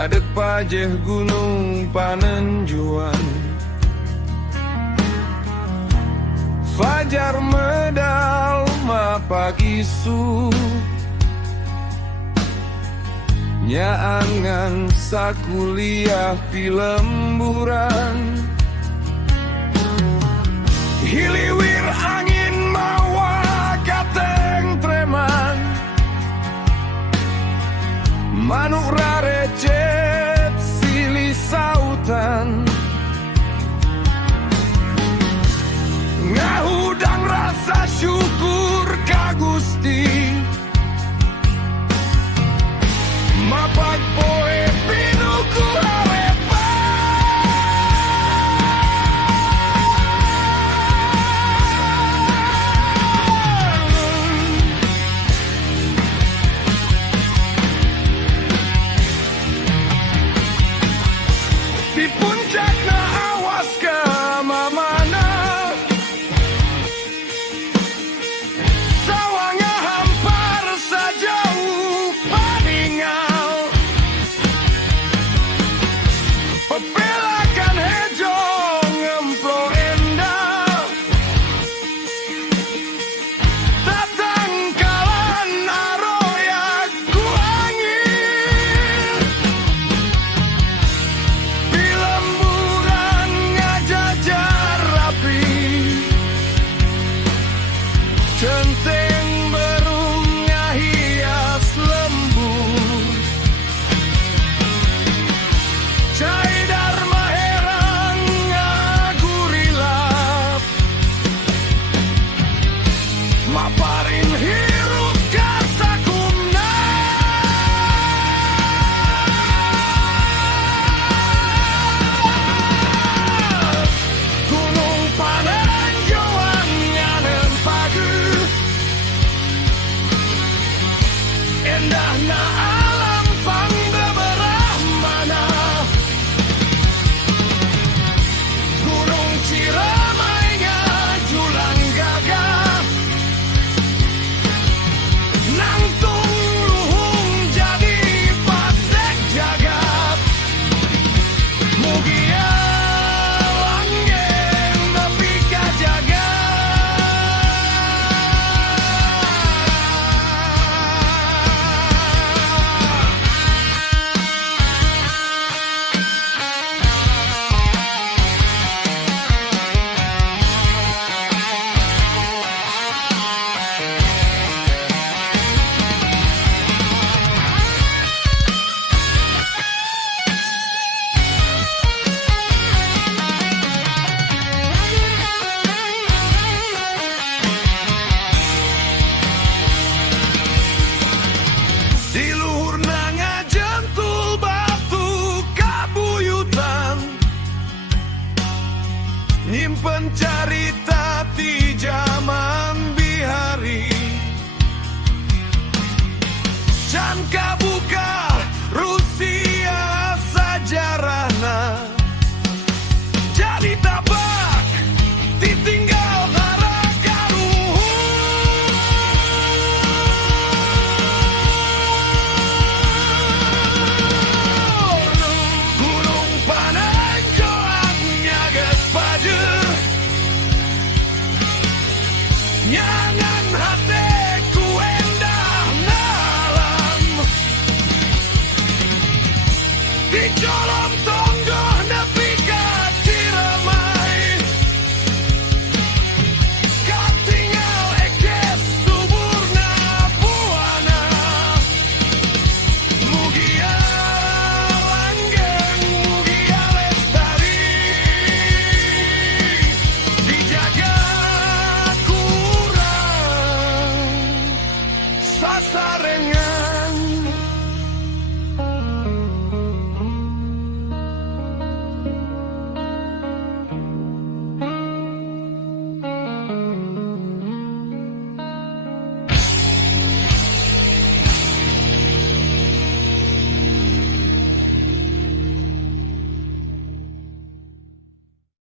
Ngadeg pajeh gunung panenjuan, fajar medal mapagi su, nyaangan sakuliah pilemburan, hiliwir angin mawa kateng treman, manuk rarecet silih sautan, ngahudang rasa syukur ka Gusti, mapag poe pinuku di puncak na awas ke mamana, sawangnya hampar sejauh paningal, pepelakan hejo ngemplo endah, datang kalan aroya ku angin, pilemburan ngajajar rapi, centeng berung ngahias lembur, cai dharma herang ngagurilap, maparin hirup kasakumna, gunung panenjuan nyanen pagi, endahna alam pangbeberah mana, gunung Ciremai ngajulang gagah, nangtung luhung jadi pasek jagat, mugia langgeng nepi ka jagat. Di luhurna ngajentul batu kabuyutan, nyimpen carita ti jaman bihari, can